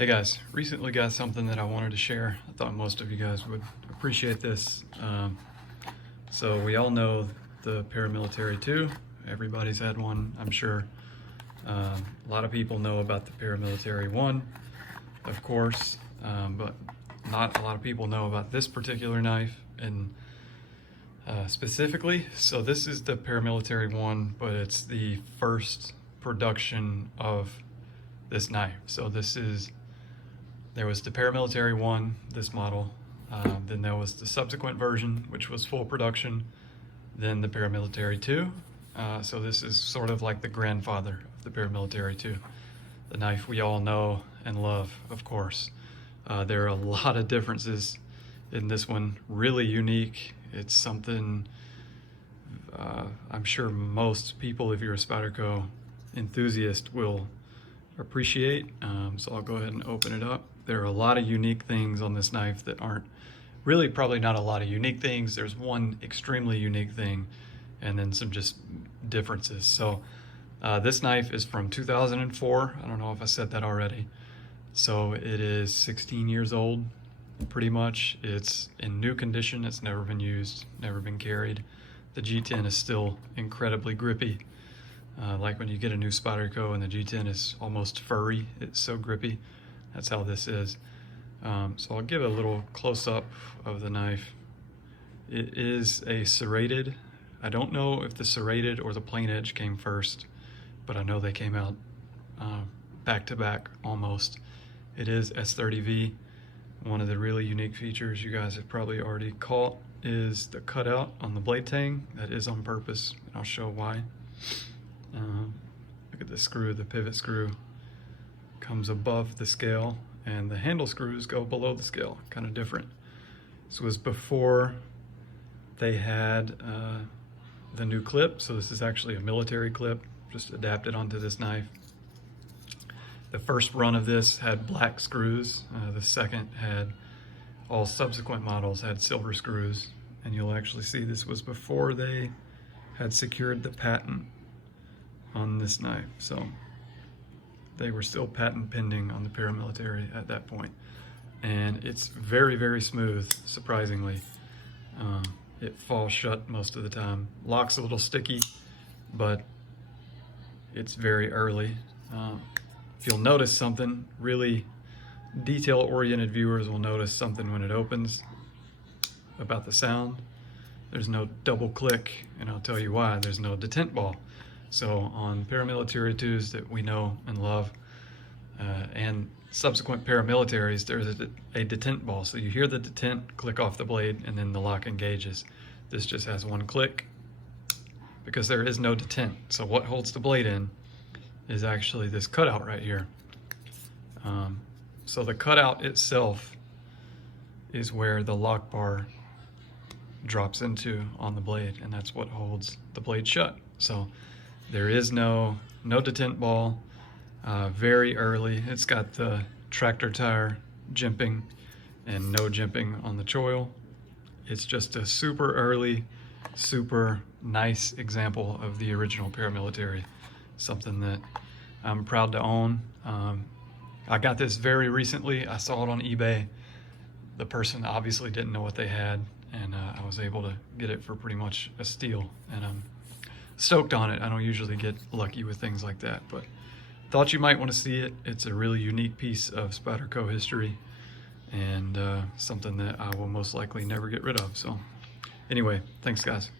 Hey guys, recently got something that I wanted to share. I thought most of you guys would appreciate this. So we all know the Paramilitary 2. Everybody's had one, I'm sure. A lot of people know about the Paramilitary 1, of course, but not a lot of people know about this particular knife and specifically. So this is the Paramilitary 1, but it's the first production of this knife. So there was the Paramilitary 1, this model, then there was the subsequent version, which was full production, then the Paramilitary 2. So this is sort of like the grandfather of the Paramilitary 2, the knife we all know and love, of course. There are a lot of differences in this one, really unique. It's something I'm sure most people, if you're a Spyderco enthusiast, will appreciate. So I'll go ahead and open it up. There are a lot of unique things on this knife that aren't really, probably not a lot of unique things. There's one extremely unique thing and then some just differences. So this knife is from 2004. I don't know if I said that already. So it is 16 years old, pretty much. It's in new condition. It's never been used, never been carried. The G10 is still incredibly grippy. Like when you get a new Spyderco and the G10 is almost furry, it's so grippy. That's how this is. So I'll give a little close-up of the knife. It is a serrated. I don't know if the serrated or the plain edge came first, but I know they came out back to back almost. It is S30V. One of the really unique features you guys have probably already caught is the cutout on the blade tang. That is on purpose, and I'll show why. Look at the screw, the pivot screw comes above the scale and the handle screws go below the scale, kind of different. This was before they had the new clip, so this is actually a military clip, just adapted onto this knife. The first run of this had black screws, the second had, all subsequent models had silver screws, and you'll actually see this was before they had secured the patent on this knife. So they were still patent pending on the Paramilitary at that point. And it's very, very smooth, surprisingly. It falls shut most of the time. Lock's a little sticky, but it's very early. If you'll notice something, really detail-oriented viewers will notice something when it opens about the sound. There's no double click, and I'll tell you why. There's no detent ball. So on Paramilitary 2s that we know and love, and subsequent Paramilitaries, there's a detent ball. So you hear the detent click off the blade and then the lock engages. This just has one click because there is no detent. So what holds the blade in is actually this cutout right here. So the cutout itself is where the lock bar drops into on the blade, and that's what holds the blade shut. So there is no detent ball. Very early. It's got the tractor tire jimping and no jimping on the choil. It's just a super early, super nice example of the original Paramilitary. Something that I'm proud to own. I got this very recently. I saw it on eBay. The person obviously didn't know what they had, and I was able to get it for pretty much a steal, and I'm stoked on it. I don't usually get lucky with things like that, but thought you might want to see it. It's a really unique piece of Spyderco history, and something that I will most likely never get rid of. So anyway, thanks guys.